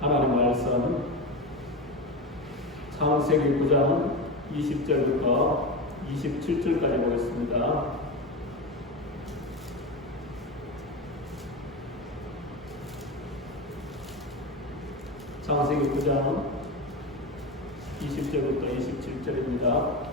하나님 말씀 창세기 9장 20절부터 27절까지 보겠습니다. 창세기 9장 20절부터 27절입니다.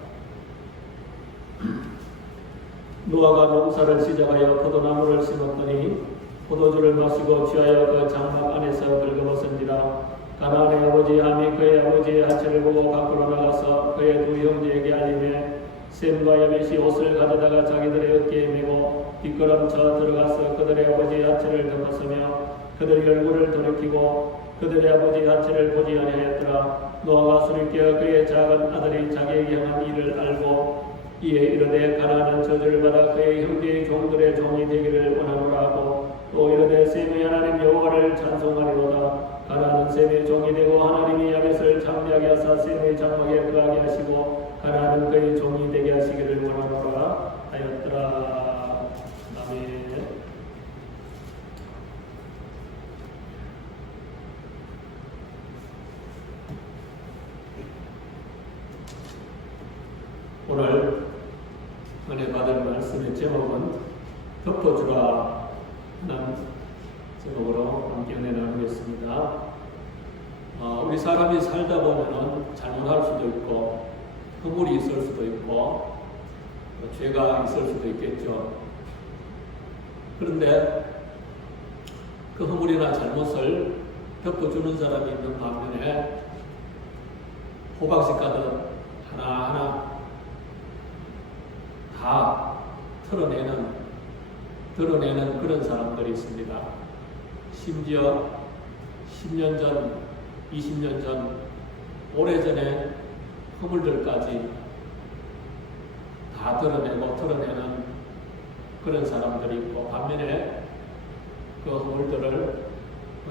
노아가 농사를 시작하여 포도나무를 심었더니 포도주를 마시고 취하여 그 장막 안에서 긁어벗은지라. 가나안의 아버지 함이 그의 아버지의 하체를 보고 밖으로 나가서 그의 두 형제에게 알리매 셈과 야벳이 옷을 가져다가 자기들의 어깨에 메고 뒷걸음쳐 들어가서 그들의 아버지의 하체를 덮었으며 그들의 얼굴을 돌이키고 그들의 아버지의 하체를 보지 아니하였더라. 노아가 술을 깨어 그의 작은 아들이 자기에게 향한 일을 알고 이에 이르되 가나안은 저주를 받아 그의 형제의 종들의 종이 되기를 원하노라 하고 또 이르되 셈의 하나님 여호와를 찬송하리로다. 가나안은 셈의 종이 되고 하나님이 야벳을 창대하게 하사 셈의 장막에 거하게 하시고 가나안은 그의 종이 되게 하시기를 원하노라 하였더라. 아멘. 오늘 은혜 받을 말씀의 제목은 덮어주라 라는 제목으로 함께 은혜 나누겠습니다. 우리 사람이 살다 보면은 잘못할 수도 있고 허물이 있을 수도 있고 죄가 있을 수도 있겠죠. 그런데 그 허물이나 잘못을 덮어주는 사람이 있는 반면에 호박씨 가득 하나하나 다 드러내는 그런 사람들이 있습니다. 심지어 10년 전, 20년 전, 오래전에 허물들까지 다 드러내는 그런 사람들이 있고 반면에 그 허물들을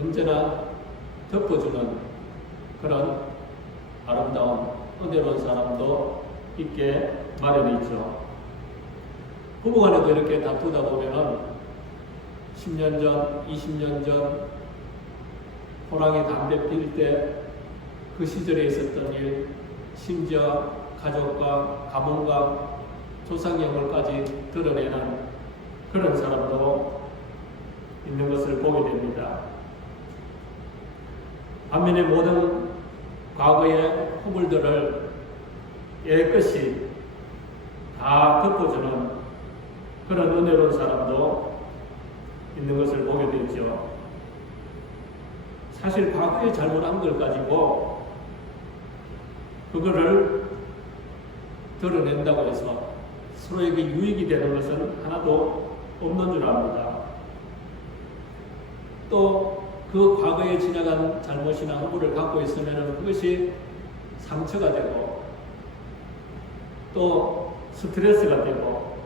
언제나 덮어주는 그런 아름다운 은혜로운 사람도 있게 마련이죠. 부부간에도 이렇게 다투다 보면은 10년 전, 20년 전 호랑이 담배 필 때 그 시절에 있었던 일, 심지어 가족과 가문과 조상영을까지 드러내는 그런 사람도 있는 것을 보게 됩니다. 반면에 모든 과거의 허물들을 깨끗이 다 덮어주는 그런 은혜로운 사람도 있는 것을 보게 되죠. 사실 과거에 잘못한 걸 가지고 그거를 드러낸다고 해서 서로에게 유익이 되는 것은 하나도 없는 줄 압니다. 또 그 과거에 지나간 잘못이나 허물을 갖고 있으면 그것이 상처가 되고 또 스트레스가 되고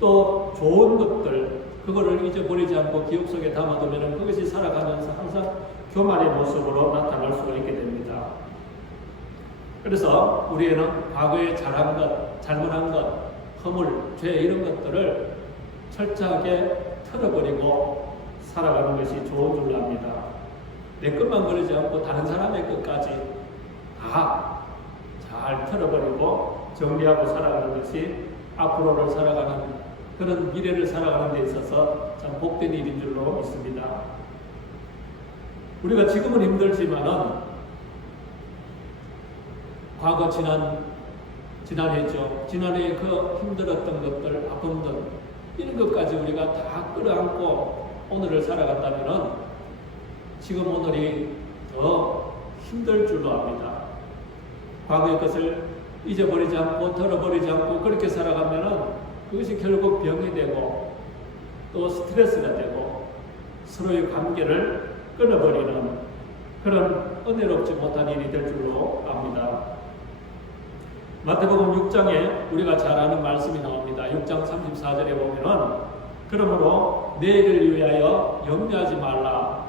또 좋은 것들 그거를 잊어버리지 않고 기억 속에 담아두면 그것이 살아가면서 항상 교만의 모습으로 나타날 수가 있게 됩니다. 그래서 우리는 과거에 잘한 것, 잘못한 것, 허물, 죄 이런 것들을 철저하게 털어버리고 살아가는 것이 좋은 줄 압니다. 내 것만 그러지 않고 다른 사람의 것까지 다 잘 털어버리고 정리하고 살아가는 것이 앞으로를 살아가는 그런 미래를 살아가는 데 있어서 참 복된 일인 줄로 믿습니다. 우리가 지금은 힘들지만은 과거 지난해죠. 지난해에 그 힘들었던 것들, 아픔들 이런 것까지 우리가 다 끌어안고 오늘을 살아간다면은 지금 오늘이 더 힘들 줄로 압니다. 과거의 것을 잊어버리지 않고 털어버리지 않고 그렇게 살아가면은 그것이 결국 병이 되고 또 스트레스가 되고 서로의 관계를 끊어버리는 그런 은혜롭지 못한 일이 될 줄로 압니다. 마태복음 6장에 우리가 잘 아는 말씀이 나옵니다. 6장 34절에 보면은 그러므로 내일을 위하여 염려하지 말라.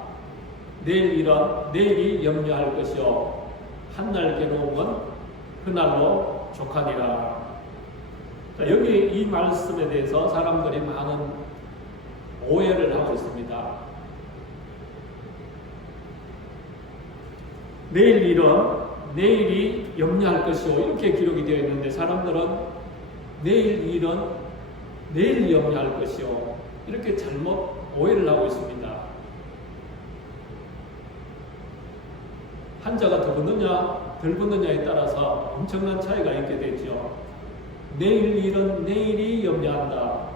내일 일은 내일이 염려할 것이요 한날 괴로움은 그날로 족하니라. 여기 이 말씀에 대해서 사람들이 많은 오해를 하고 있습니다. 내일 일은 내일이 염려할 것이요 이렇게 기록이 되어 있는데 사람들은 내일 일은 내일 염려할 것이요 이렇게 잘못 오해를 하고 있습니다. 한자가 더 붙느냐 덜 붙느냐에 따라서 엄청난 차이가 있게 되죠. 내일 일은 내일이 염려한다.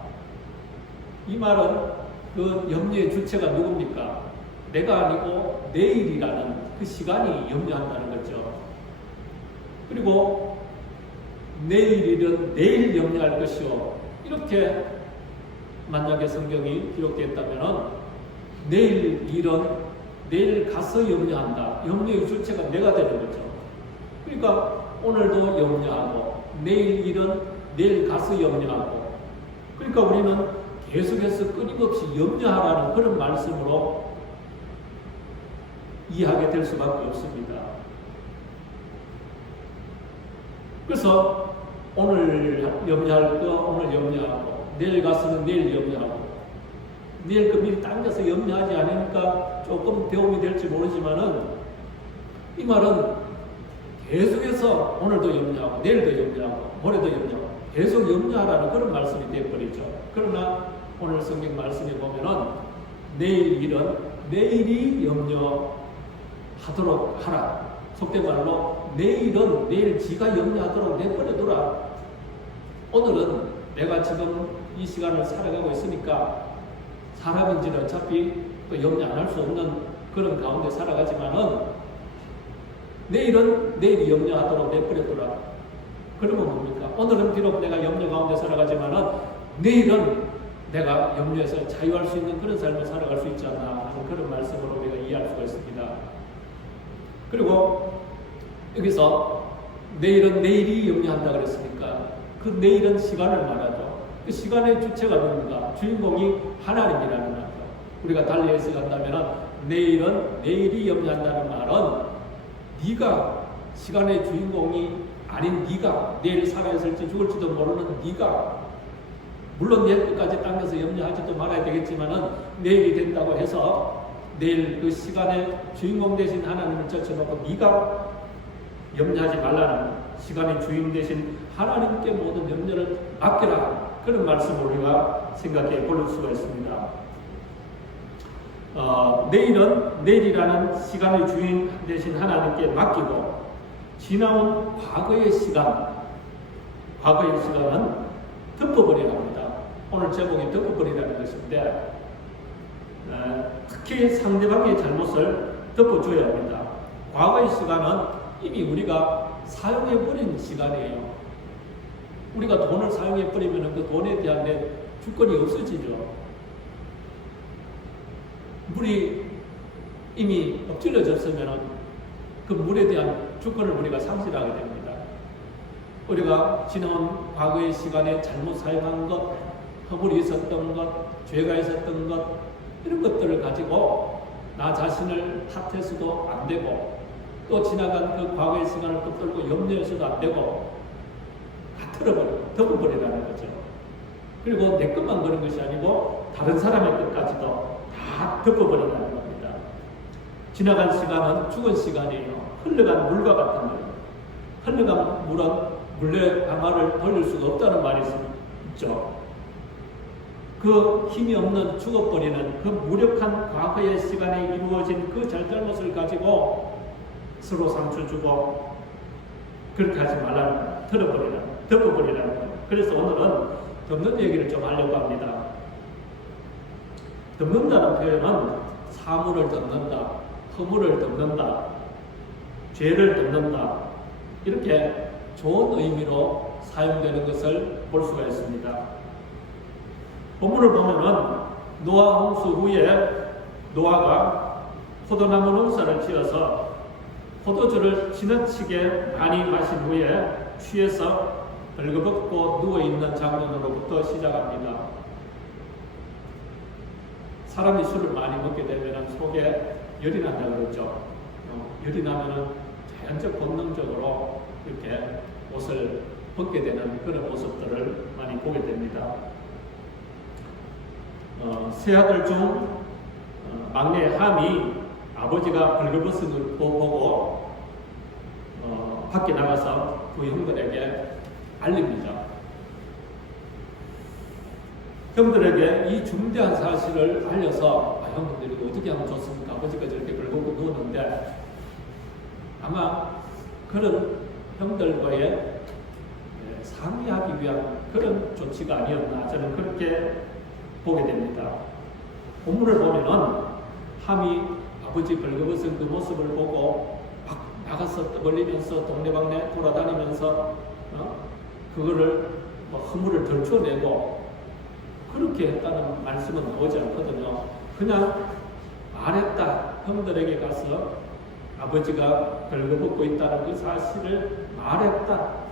이 말은 그 염려의 주체가 누굽니까? 내가 아니고 내일이라는 그 시간이 염려한다는 거죠. 그리고 내일 일은 내일 염려할 것이요 이렇게 만약에 성경이 기록되었다면 내일 일은 내일 가서 염려한다. 염려의 주체가 내가 되는 거죠. 그러니까 오늘도 염려하고 내일 일은 내일 가서 염려하고 그러니까 우리는 계속해서 끊임없이 염려하라는 그런 말씀으로 이해하게 될 수밖에 없습니다. 그래서 오늘 염려할 거 오늘 염려하고 내일 가서는 내일 염려하고 내일 그 미리 당겨서 염려하지 않으니까 조금 도움이 될지 모르지만은 이 말은 계속해서 오늘도 염려하고 내일도 염려하고 모레도 염려하고 계속 염려하라는 그런 말씀이 되어버리죠. 그러나 오늘 성경 말씀에 보면은 내일 일은 내일이 염려하도록 하라. 속된 말로 내일은 내일 지가 염려하도록 내버려둬라. 오늘은 내가 지금 이 시간을 살아가고 있으니까 사람인지는 어차피 또 염려 안 할 수 없는 그런 가운데 살아가지만은 내일은 내일이 염려하도록 내버려둬라. 그러면 뭡니까? 오늘은 비록 내가 염려 가운데 살아가지만은 내일은 내가 염려에서 자유할 수 있는 그런 삶을 살아갈 수 있지 않나 하는 그런 말씀으로 우리가 이해할 수가 있습니다. 그리고 여기서 내일은 내일이 염려한다 그랬으니까 그 내일은 시간을 말하죠. 그 시간의 주체가 누군가? 주인공이 하나님이라는 말이죠. 우리가 달리 해석한다면 내일은 내일이 염려한다는 말은 네가 시간의 주인공이 아닌 네가 내일 살아있을지 죽을지도 모르는 네가 물론 내일 끝까지 당겨서 염려하지도 말아야 되겠지만은 내일이 된다고 해서 내일 그 시간의 주인공 대신 하나님을 젖혀놓고 네가 염려하지 말라는 시간의 주인 대신 하나님께 모든 염려를 맡겨라. 그런 말씀을 우리가 생각해 볼 수가 있습니다. 내일은 내일이라는 시간의 주인 대신 하나님께 맡기고 지나온 과거의 시간은 덮어버리랍니다. 오늘 제목이 덮어버리라는 것인데 특히 상대방의 잘못을 덮어줘야 합니다. 과거의 시간은 이미 우리가 사용해버린 시간이에요. 우리가 돈을 사용해버리면 그 돈에 대한 내 주권이 없어지죠. 물이 이미 엎질러졌으면 그 물에 대한 주권을 우리가 상실하게 됩니다. 우리가 지나온 과거의 시간에 잘못 사용한 것, 허물이 있었던 것, 죄가 있었던 것 이런 것들을 가지고 나 자신을 탓해서도 안 되고 또 지나간 그 과거의 시간을 붙들고 염려해서도 안 되고 다 덮어버리라는 거죠. 그리고 내 것만 그런 것이 아니고 다른 사람의 것까지도 다 덮어버리라는 겁니다. 지나간 시간은 죽은 시간이에요. 흘러간 물과 같은 거예요. 흘러간 물은 물레 방아를 돌릴 수가 없다는 말이 있죠. 그 힘이 없는 죽어버리는 그 무력한 과거의 시간에 이루어진 그 잘잘못을 가지고 서로 상처 주고 그렇게 하지 말라는 거예요. 덮어버리라는 거예요. 그래서 오늘은 덮는 얘기를 좀 하려고 합니다. 덮는다는 표현은 사물을 덮는다, 허물을 덮는다, 죄를 덮는다 이렇게 좋은 의미로 사용되는 것을 볼 수가 있습니다. 본문을 보면은 노아 홍수 후에 노아가 포도나무 농사를 지어서 포도주를 지나치게 많이 마신 후에 취해서 벌거벗고 누워있는 장면으로부터 시작합니다. 사람이 술을 많이 먹게 되면 속에 열이 난다 그러죠. 열이 나면은 자연적 본능적으로 이렇게 옷을 벗게 되는 그런 모습들을 많이 보게 됩니다. 세 아들 중 막내 함이 아버지가 벌거벗은 걸 보고 밖에 나가서 그 형들에게 알립니다. 형들에게 이 중대한 사실을 알려서 형들이 어떻게 하면 좋습니까? 아버지가 저렇게 벌거벗고 누웠는데 아마 그런 형들과의 상의하기 위한 그런 조치가 아니었나 저는 그렇게 보게 됩니다. 본문을 보면은 함이 아버지 벌거벗은 그 모습을 보고 막 나가서 떠벌리면서 동네방네 돌아다니면서 그거를 허물을 덜쳐내고 그렇게 했다는 말씀은 나오지 않거든요. 그냥 말했다. 형들에게 가서 아버지가 벌거벗고 있다는 그 사실을 말했다.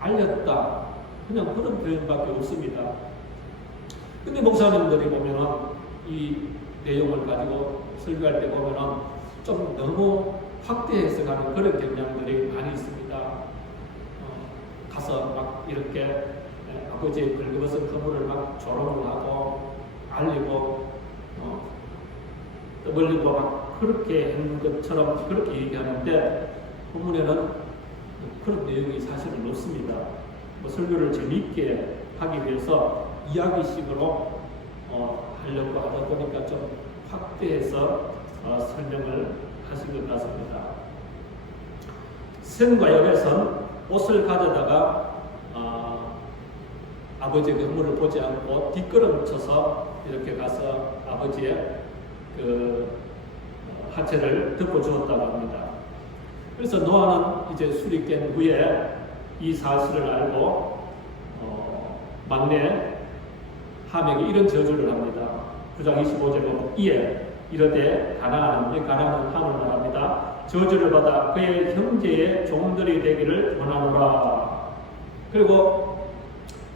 알렸다. 그냥 그런 표현밖에 없습니다. 근데 목사님들이 보면은 이 내용을 가지고 설교할 때 보면은 좀 너무 확대해서 가는 그런 경향들이 많이 있습니다. 가서 막 이렇게 아버지의 벌거벗은 허물을 막 조롱을 하고 알리고 떠벌리고 막 그렇게 했는 것처럼 그렇게 얘기하는데 본문에는 그런 내용이 사실은 없습니다. 설교를 재미있게 하기 위해서 이야기식으로 하려고 하다 보니까 좀 확대해서 설명을 하신 것 같습니다. 셈과 여벳은 옷을 가져다가 아버지의 건물을 보지 않고 뒷걸음쳐서 이렇게 가서 아버지의 그 하체를 덮어주었다고 합니다. 그래서 노아는 이제 술이 깬 후에 이 사실을 알고 막내 함에게 이런 저주를 합니다. 9장 25절 이에 이르되 가나안은 함을 말합니다. 저주를 받아 그의 형제의 종들이 되기를 원하노라. 그리고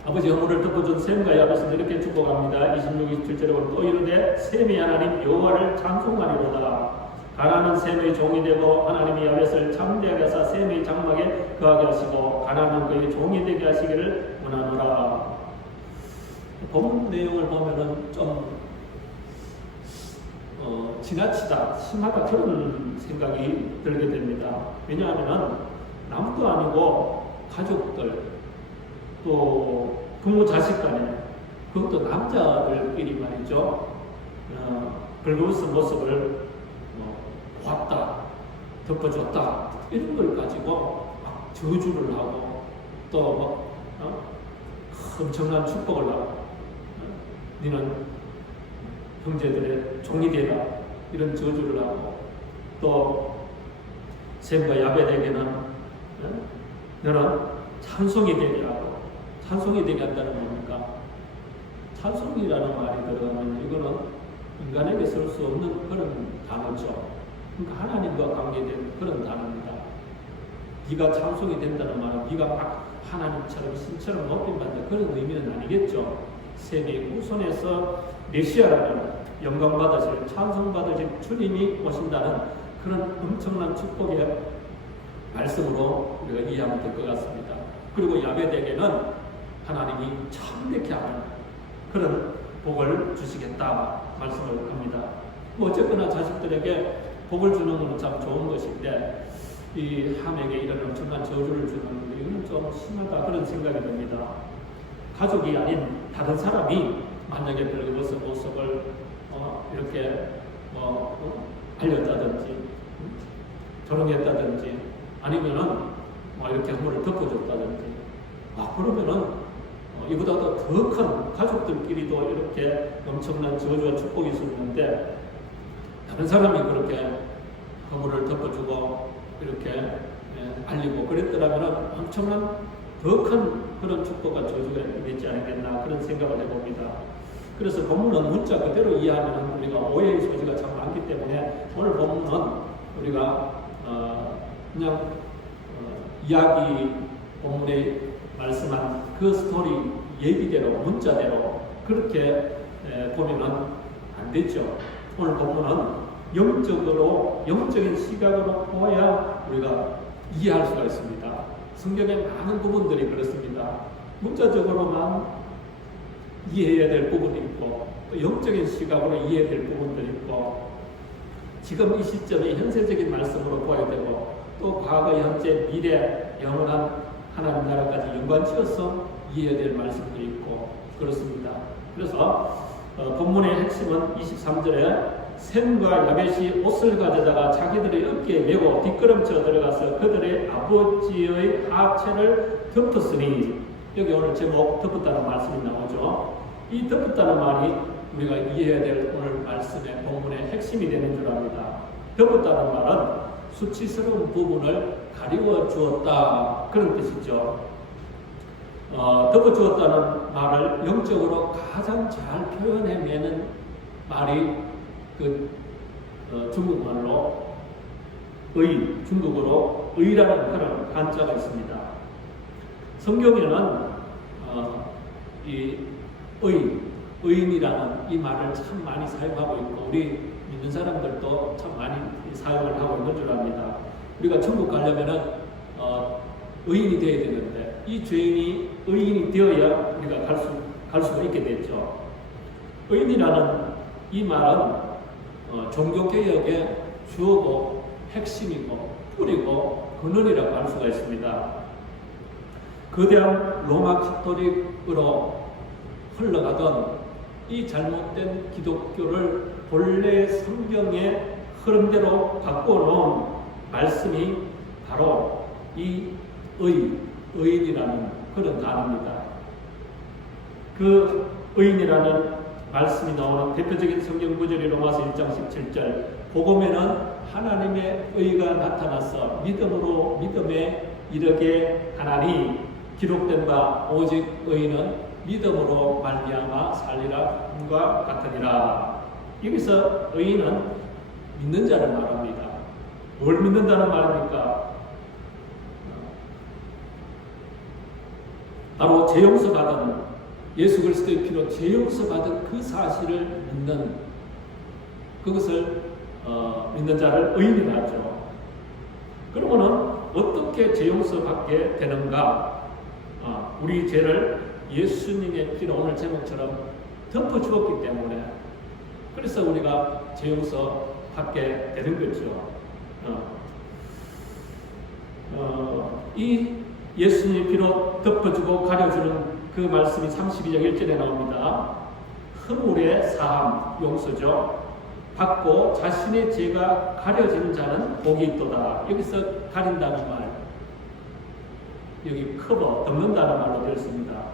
아버지 허물을 덮어준 셈과 야벳은 이렇게 축복합니다. 26, 27절에 보면 또 이르되 셈이 하나님 여호와를 찬송하리로다. 가나안은 셈의 종이 되고 하나님이 야벳을 참되게 하사 셈의 장막에 거하게 하시고 가나안은 그의 종이 되게 하시기를 원하노라. 본 내용을 보면은 좀 지나치다, 심하다 그런 생각이 들게 됩니다. 왜냐하면은 남도 아니고 가족들 또 부모 자식 간에 그것도 남자들끼리 말이죠. 벌거벗은 모습을 보았다, 덮어줬다 이런 걸 가지고 막 저주를 하고 또 엄청난 축복을 하고 너는 형제들의 종이 되라 이런 저주를 하고 또 셈과 야벳에게는 너는 찬송이 되게 하고 찬송이 되게 한다는 뭡니까? 찬송이라는 말이 들어가면 이거는 인간에게 쓸 수 없는 그런 단어죠. 그러니까 하나님과 관계된 그런 단어입니다. 네가 찬송이 된다는 말은 네가 막 하나님처럼 신처럼 높임받는 그런 의미는 아니겠죠. 셈의 후손에서 메시아라는 영광받으실 찬송받으실 주님이 오신다는 그런 엄청난 축복의 말씀으로 우리가 이해하면 될 것 같습니다. 그리고 야벳에게는 하나님이 참되게 하는 그런 복을 주시겠다 말씀을 합니다. 어쨌거나 자식들에게 복을 주는 것은 참 좋은 것인데 이 함에게 이런 엄청난 저주를 주는 이건 좀 심하다 그런 생각이 듭니다. 가족이 아닌 다른 사람이 만약에 벌거벗은 모습을 이렇게 알렸다든지 조롱했다든지 아니면은 이렇게 허물을 덮어줬다든지 그러면은 이보다 더 큰 가족들끼리도 이렇게 엄청난 저주와 축복이 있었는데 다른 사람이 그렇게 허물을 덮어주고 이렇게 알리고 그랬더라면 엄청난 더 큰 그런 축복과 저주가 있지 않겠나 그런 생각을 해봅니다. 그래서 본문은 문자 그대로 이해하면 우리가 오해의 소지가 참 많기 때문에 오늘 본문은 우리가 그냥 이야기 본문에 말씀한 그 스토리 얘기대로 문자대로 그렇게 보면은 안 되죠. 오늘 본문은 영적인 시각으로 보아야 우리가 이해할 수가 있습니다. 성경의 많은 부분들이 그렇습니다. 문자적으로만 이해해야 될 부분이 있고 또 영적인 시각으로 이해해야 될 부분들이 있고 지금 이 시점이 현세적인 말씀으로 보아야 되고 또 과거, 현재, 미래, 영원한 하나님 나라까지 연관지어서 이해해야 될 말씀도 있고 그렇습니다. 그래서 본문의 핵심은 23절에 셈과 야벳이 옷을 가져다가 자기들의 어깨에 메고 뒷걸음쳐 들어가서 그들의 아버지의 하체를 덮었으니, 여기 오늘 제목 덮었다는 말씀이 나오죠. 이 덮었다는 말이 우리가 이해해야 될 오늘 말씀의 본문의 핵심이 되는 줄 압니다. 덮었다는 말은 수치스러운 부분을 가리워 주었다, 그런 뜻이죠. 덮어 주었다는 말을 영적으로 가장 잘 표현해내는 말이 중국말로 중국어로 의라는 그런 한자가 있습니다. 성경에는 이 의인이라는 이 말을 참 많이 사용하고 있고 우리 믿는 사람들도 참 많이 사용을 하고 있는 줄 압니다. 우리가 천국 가려면은 의인이 되어야 되는데 이 죄인이 의인이 되어야 우리가 갈 수가 있게 됐죠. 의인이라는 이 말은 종교개혁의 주어고 핵심이고 뿌리고 근원이라고 할 수가 있습니다. 거대한 로마 카톨릭으로 흘러가던 이 잘못된 기독교를 본래 성경의 흐름대로 바꿔놓은 말씀이 바로 이 의인이라는 그런 단어입니다. 그 의인이라는 말씀이 나오는 대표적인 성경 구절이 로마서 1장 17절, 복음에는 하나님의 의가 나타나서 믿음으로 믿음에 이르게 하나니 기록된 바 오직 의인은 믿음으로 말미암아 살리라 함과 같으니라. 여기서 의인은 믿는 자를 말합니다. 뭘 믿는다는 말입니까? 바로 죄 용서 받은 예수 그리스도의 피로 죄 용서 받은 그 사실을 믿는, 그것을 믿는 자를 의인이라 하죠. 그러면은 어떻게 죄 용서 받게 되는가? 우리 죄를 예수님의 피로 오늘 제목처럼 덮어 주었기 때문에, 그래서 우리가 죄 용서 받게 되는 거죠. 이 예수님의 피로 덮어주고 가려주는 그 말씀이 32장 1절에 나옵니다. 허물의 사함, 용서죠. 받고 자신의 죄가 가려진 자는 복이 있도다. 여기서 가린다는 말, 여기 커버, 덮는다는 말로 되어 있습니다.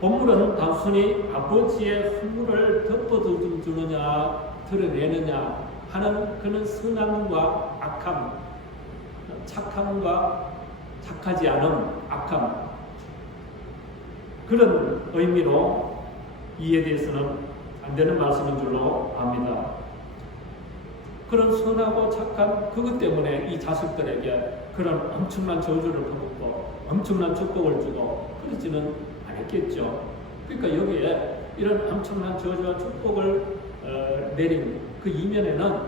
본문은 단순히 아버지의 허물을 덮어주느냐 드러내느냐 하는 그런 선함과 악함, 착함과 착하지 않은 악함, 그런 의미로 이해돼서는 안 되는 말씀인 줄로 압니다. 그런 선하고 착한 그것 때문에 이 자식들에게 그런 엄청난 저주를 퍼붓고 엄청난 축복을 주고 그러지는 않았겠죠. 그러니까 여기에 이런 엄청난 저주와 축복을 내린 그 이면에는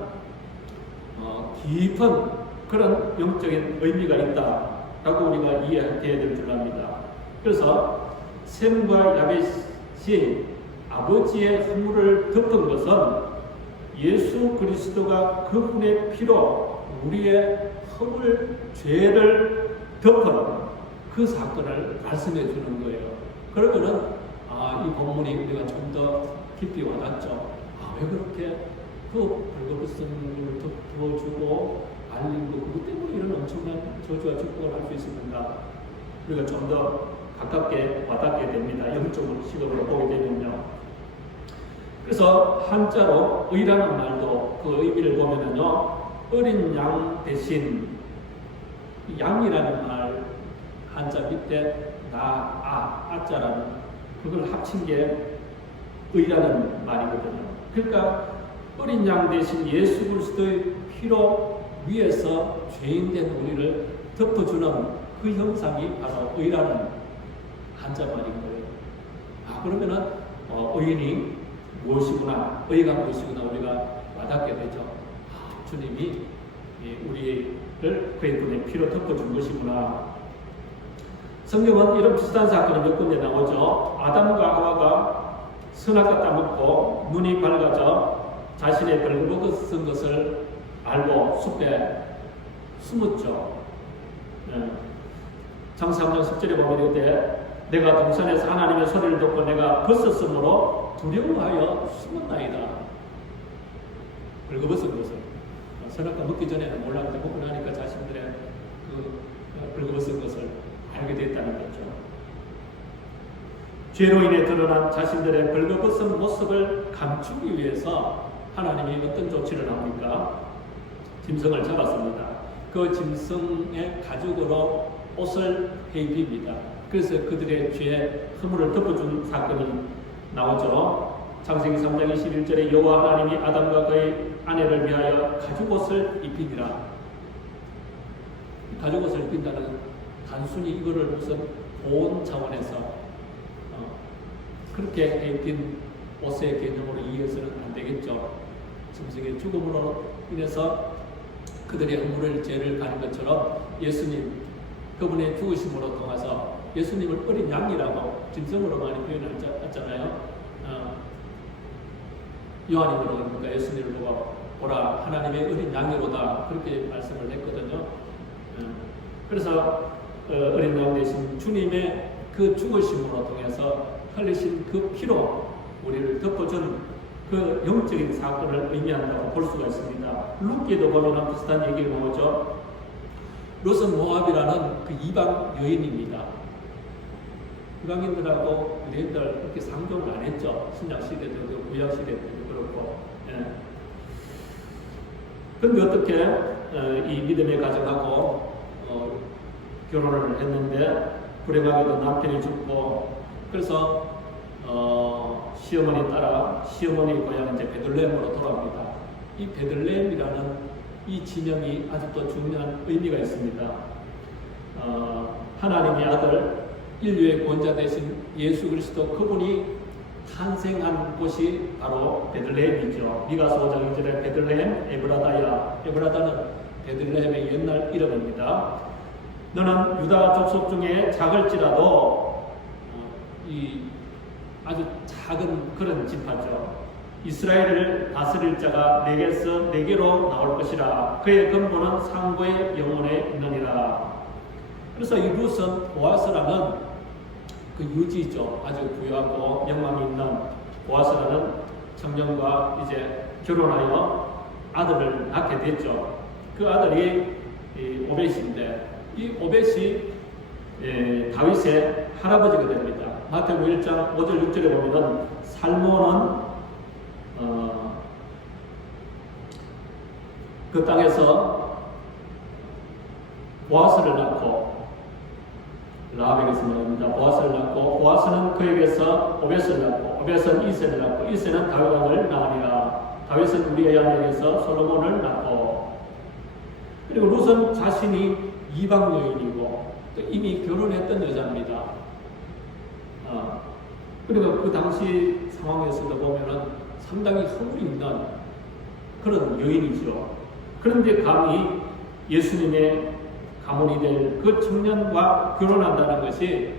깊은 그런 영적인 의미가 있다라고 우리가 이해해야 될 줄 압니다. 그래서 셈과 야벳이 아버지의 허물을 덮은 것은 예수 그리스도가 그분의 피로 우리의 허물, 죄를 덮은 그 사건을 말씀해 주는 거예요. 그러면은 이 본문이 우리가 좀 더 깊이 와닿죠. 왜 그렇게 그 벌거벗음을 덮어주고 알린 거, 그것 때문에 이런 엄청난 저주와 축복을 할 수 있었는가? 우리가 좀 더 가깝게 와닿게 됩니다. 영적으로 시각으로 보게 되면요. 그래서 한자로 의라는 말도 그 의미를 보면은요, 어린 양 대신 양이라는 말 한자 밑에 아자라는 그걸 합친 게 의라는 말이거든요. 그러니까 어린 양 대신 예수 그리스도의 피로 위에서 죄인된 우리를 덮어주는 그 형상이 바로 의라는 한자 말인 거예요. 그러면은 의인이 무엇이구나, 의가 무엇이구나 우리가 와닿게 되죠. 주님이 우리를 그의 분의 피로 덮어준 것이구나. 성경은 이런 비슷한 사건이 몇 군데 나오죠. 아담과 하와가 선악과 따먹고 눈이 밝아져 자신의 벌거벗은 것을 숲에 숨었죠. 창세 3장 10절에 보면 이때 내가 동산에서 하나님의 소리를 듣고 내가 벗었으므로 두려워하여 숨었나이다. 벌거벗은 것을 선악과 먹기 전에는 몰랐는데 먹고 나니까 자신들의 그 벌거벗은 것을 알게 됐다는 거죠. 죄로 인해 드러난 자신들의 벌거벗은 모습을 감추기 위해서 하나님이 어떤 조치를 합니까? 짐승을 잡았습니다. 그 짐승의 가죽으로 옷을 입힙니다. 그래서 그들의 죄 허물을 덮어준 사건이 나오죠. 창세기 3장 21절에 여호와 하나님이 아담과 그의 아내를 위하여 가죽옷을 입히니라. 가죽옷을 입힌다는 단순히 이거를 무슨 보온 차원에서 그렇게 입힌 옷의 개념으로 이해해서는 안 되겠죠. 짐승의 죽음으로 인해서 그들의 허물을 죄를 가는 것처럼 예수님 그분의 죽으심으로 통해서 예수님을 어린 양이라고 짐승으로 많이 표현했잖아요. 요한이 그러니까 예수님을 보고 보라 하나님의 어린 양이로다 그렇게 말씀을 했거든요. 그래서 어린 양 되신 주님의 그 죽으심으로 통해서 흘리신 그 피로 우리를 덮어준 그 영적인 사건을 의미한다고 볼 수가 있습니다. 룻기도 보면 비슷한 얘기가 나오죠. 룻은 모압이라는 그 이방 여인입니다. 이방인들하고 유대인들 그렇게 상종을 안 했죠. 신약 시대도 구약 시대도 그렇고. 그런데 어떻게 이 믿음의 가정하고 결혼을 했는데 불행하게도 남편이 죽고 그래서 시어머니 따라 시어머니 고향 이제 베들레헴으로 돌아옵니다. 이 베들레헴이라는 이 지명이 아직도 중요한 의미가 있습니다. 하나님의 아들 인류의 구원자 되신 예수 그리스도 그분이 탄생한 곳이 바로 베들레헴이죠. 미가서 5장 2절에 베들레헴 에브라다야. 에브라다는 베들레헴의 옛날 이름입니다. 너는 유다 족속 중에 작을지라도 이 아주 작은 그런 지파죠. 이스라엘을 다스릴 자가 내게서 내게로 나올 것이라. 그의 근본은 상고의 영혼에 있느니라. 그래서 이 룻은 보아스라는 그 유지죠. 아주 부유하고 영광이 있는 보아스라는 청년과 이제 결혼하여 아들을 낳게 됐죠. 그 아들이 오벳인데 이 오벳이 다윗의 할아버지가 됩니다. 마태복음 1장 5절 6절에 보면은 살몬은 그 땅에서 보아스를 낳고 라합에게서 말합니다. 보아스를 낳고 보아스는 그에게서 오벳을 낳고 오벳은 이새를 낳고 이새는 다윗 왕을 낳으니라. 다윗은 우리의 아내에게서 솔로몬을 낳고 그리고 룻은 자신이 이방 여인이고 또 이미 결혼했던 여자입니다. 그리고 그 당시 상황에서도 보면은 상당히 허물이 있는 그런 여인이죠. 그런데 감히 예수님의 가문이 될 그 청년과 결혼한다는 것이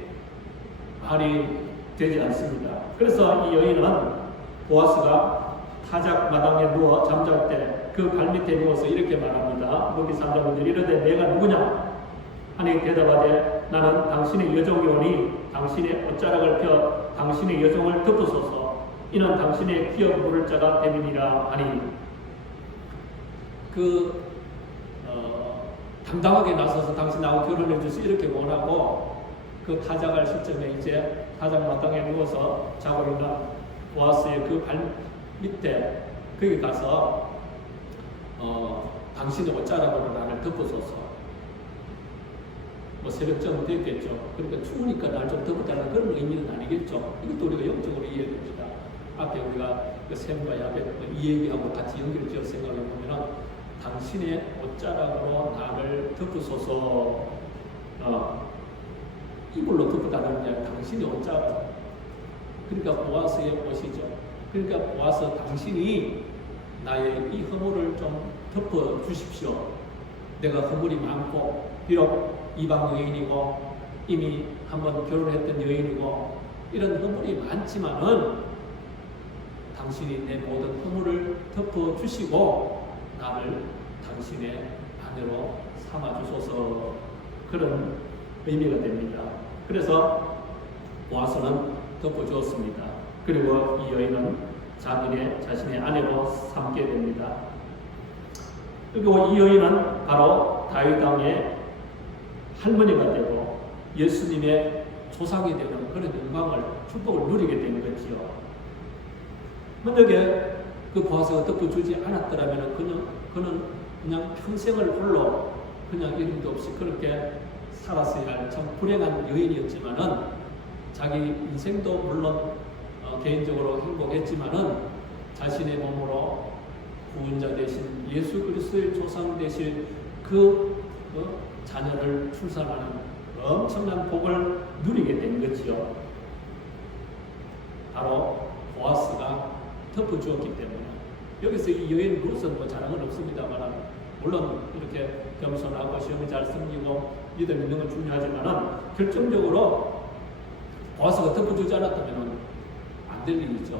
말이 되지 않습니다. 그래서 이 여인은 보아스가 타작 마당에 누워 잠잘 때 그 발밑에 누워서 이렇게 말합니다. 루기 3장 5절 이르되 내가 누구냐? 하니 대답하되 나는 당신의 여종이 오니 당신의 옷자락을 펴 당신의 여종을 덮으소서. 이는 당신의 기업 물을 자가 됨이니라 하니 당당하게 나서서 당신 나하고 결혼해 주시 이렇게 원하고 그 타작할 시점에 이제 타작 마당에 누워서 자고 있는 보아스의 그 발 밑에 거기 가서 당신의 옷자락으로 나를 덮어줘서 뭐 새벽쯤 됐겠죠. 그러니까 추우니까 날 좀 덮어달라는 그런 의미는 아니겠죠. 이것도 우리가 영적으로 이해됩니다. 앞에 우리가 그 셈과 야벳 이 얘기하고 같이 연결지어 생각해 보면은 당신의 옷자락으로 나를 덮으소서. 이불로 덮어달라는 게 아니라 당신의 옷자락. 그러니까 보아스의 옷이죠. 그러니까 보아스 당신이 나의 이 허물을 좀 덮어 주십시오. 내가 허물이 많고 비록 이방 여인이고 이미 한번 결혼했던 여인이고 이런 허물이 많지만은 당신이 내 모든 허물을 덮어 주시고 나를 당신의 아내로 삼아주소서, 그런 의미가 됩니다. 그래서 보아스는 덮어주었습니다. 그리고 이 여인은 자신의 아내로 삼게 됩니다. 그리고 이 여인은 바로 다윗 왕의 할머니가 되고 예수님의 조상이 되는 그런 영광을, 축복을 누리게 되는 거지요. 만약에 그 보아스가 덮어주지 않았더라면 그는 그냥 평생을 홀로 그냥 이름도 없이 그렇게 살았어야 할 참 불행한 여인이었지만은, 자기 인생도 물론 개인적으로 행복했지만은 자신의 몸으로 구원자 되신 예수 그리스도의 조상 되실 그 자녀를 출산하는 엄청난 복을 누리게 된 거지요. 바로 보아스가 덮어주었기 때문에. 여기서 이 여인 룻은 뭐 자랑은 없습니다만, 물론 이렇게 겸손하고 시험을 잘 섬기고 믿음 있는 건 중요하지만 결정적으로 보아스가 덮어주지 않았다면 안 될 일이죠.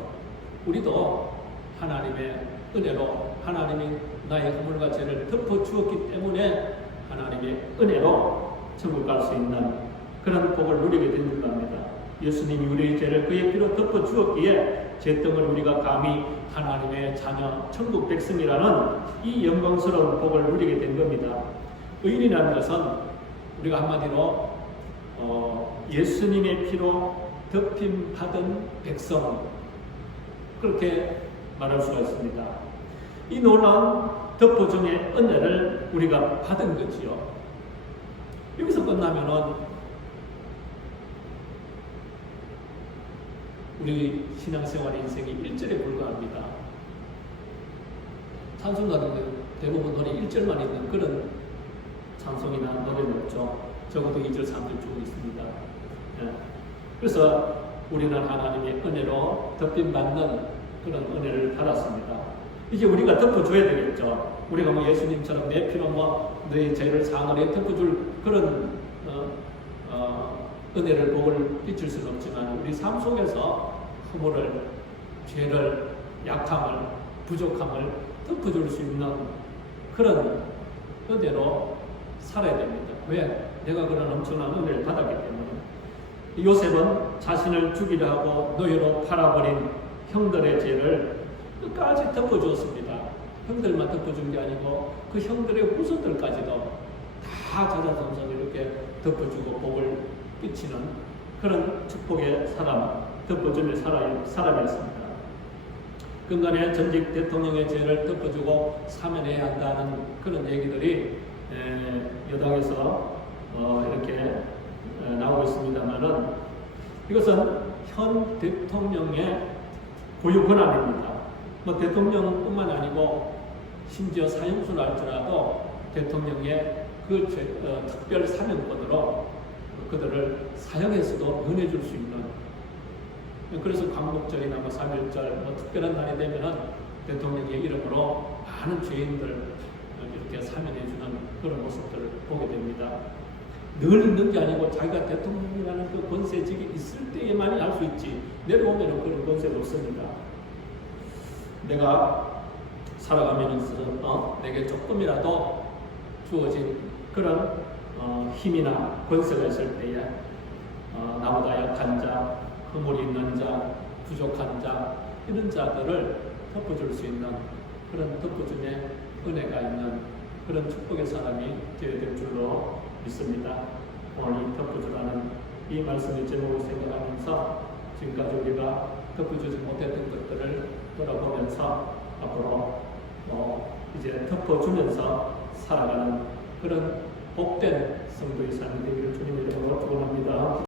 우리도 하나님의 은혜로, 하나님이 나의 허물과 죄를 덮어주었기 때문에 하나님의 은혜로 천국 갈 수 있는 그런 복을 누리게 된 줄 압니다. 예수님이 우리의 죄를 그의 피로 덮어주었기에 제등을 우리가 감히 하나님의 자녀, 천국 백성이라는 이 영광스러운 복을 누리게 된 겁니다. 의인이라는 것은 우리가 한마디로 예수님의 피로 덮임 받은 백성, 그렇게 말할 수가 있습니다. 이 놀라운 덮어줌의 은혜를 우리가 받은 거지요. 여기서 끝나면은 우리 신앙생활 인생이 1절에 불과합니다. 찬송 같은 데 대부분 노래 1절만 있는 그런 찬송이나 노래는 없죠. 적어도 2절, 3절 쭉 있습니다. 그래서 우리는 하나님의 은혜로 덮임받는 그런 은혜를 받았습니다. 이제 우리가 덮어줘야 되겠죠. 우리가 뭐 예수님처럼 내 피로 뭐 너의 죄를 상하게 덮어줄 그런 은혜를, 복을 끼칠 수는 없지만 우리 삶 속에서 허물을, 죄를, 약함을, 부족함을 덮어줄 수 있는 그런 은혜로 살아야 됩니다. 왜? 내가 그런 엄청난 은혜를 받았기 때문에. 요셉은 자신을 죽이려 하고 노예로 팔아버린 형들의 죄를 끝까지 덮어주었습니다. 형들만 덮어준 게 아니고 그 형들의 후손들까지도 다 자자손손 이렇게 덮어주고 복을 끼치는 그런 축복의 사람, 덮어주는 사람이었습니다. 근간에 전직 대통령의 죄를 덮어주고 사면해야 한다는 그런 얘기들이 여당에서 이렇게 나오고 있습니다만은, 이것은 현 대통령의 고유 권한입니다. 뭐 대통령뿐만 아니고 심지어 사형수를 할지라도 대통령의 그 특별 사면권으로 그들을 사형에서도 면해줄 수 있는, 그래서 광복절이나 뭐 3.1절 뭐 특별한 날이 되면은 대통령의 이름으로 많은 죄인들 이렇게 사면해주는 그런 모습들을 보게 됩니다. 늘 있는 게 아니고 자기가 대통령이라는 그 권세직이 있을 때에만이 할 수 있지, 내려오면은 그런 권세가 없습니다. 내가 살아가면서 내게 조금이라도 주어진 그런 힘이나 권세가 있을 때에 나보다 약한 자, 허물이 있는 자, 부족한 자, 이런 자들을 덮어줄 수 있는 그런 덮어줌의 은혜가 있는 그런 축복의 사람이 되어야 될 줄로 믿습니다. 오늘 이 덮어주라는 이 말씀의 제목을 생각하면서 지금까지 우리가 덮어주지 못했던 것들을 돌아보면서 앞으로 이제 덮어주면서 살아가는 그런 복된 성도의 삶이 되기를 주님 이름으로 축원합니다.